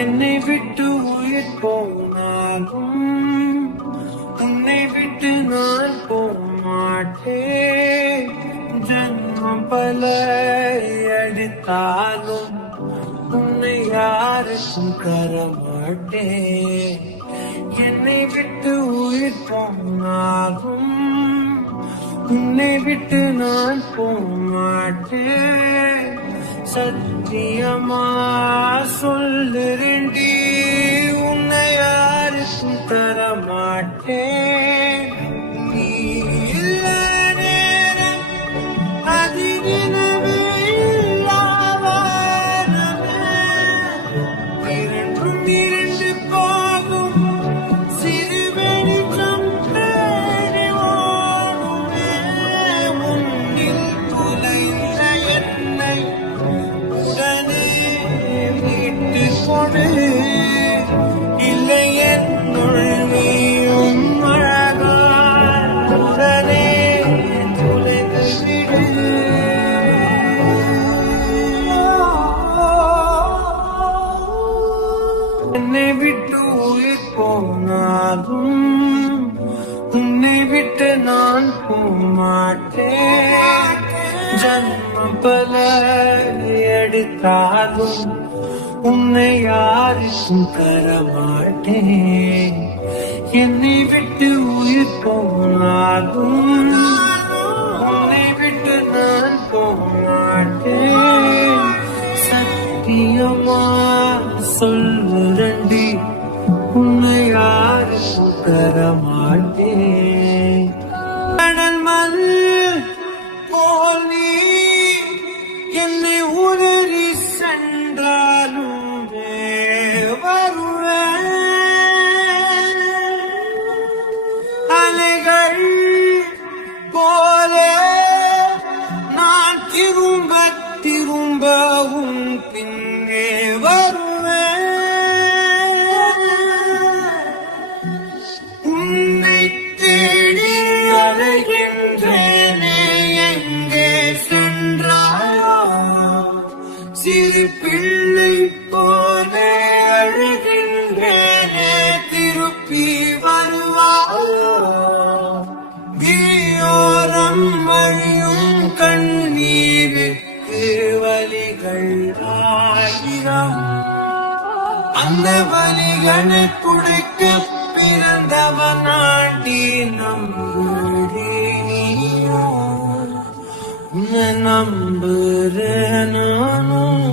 என்னை விட்டு உயிர் போனாலும் உன்னை விட்டு நான் போமாட்டேன். ஜன்மம் பல அடித்தாலும் உன்னை யாருக்கும் தரமாட்டேன். என்னை விட்டு உயிர் போனாலும் உன்னை விட்டு நான் போமாட்டேன். சத்தியமா சொல்லுறேன்டி, உன்னை யாருக்கும் தரமாட்டேன். நீ இல்ல நேரம் அதிரினவே இல்லாவானமே, இரண்டும் இரண்டு போகும் சிறு வெளிச்சம் தேடி ஓடுமே. முன்னில் துளைந்த என்னை உடனே மீட்டு கொடு, இல்லை என்னுள் நீயும் அழகாய் உடனே துளைந்து விடு. என்னை விட்டு உயிர் போனாலும் உன்னை விட்டு நான் போமாட்டேன். ஜன்மம் பல எடுத்தாலும் உன்னை யாருக்கும் தரமாட்டேன். என்னை விட்டு உயிர் போனாலும் உன்னை விட்டு நான் போமாட்டேன். சத்தியமா சொல்லுறண்டி, உன்னை யாருக்கும் தரமாட்டேன். கடல் மண் போல் நீ என்னை உதறி சென்றாலும் வருவேன். அலைகள் போல நான் திரும்ப திரும்ப உன் பின்னே வருவேன். உன்னை தேடி அலைகின்றேனே, எங்கே சென்றாயோ? சிறு பிள்ளை போல அழுகின்றேனே, திருப்பி வருவாயோ? விழியோரம் வழியும் கண்ணீருக்கு வலிகள் ஆயிரம், அந்த வலிகளை துடைக்க பிறந்தவன் ஆண்டி நம்புறே. உன்னை நம்புறேன் நானும்.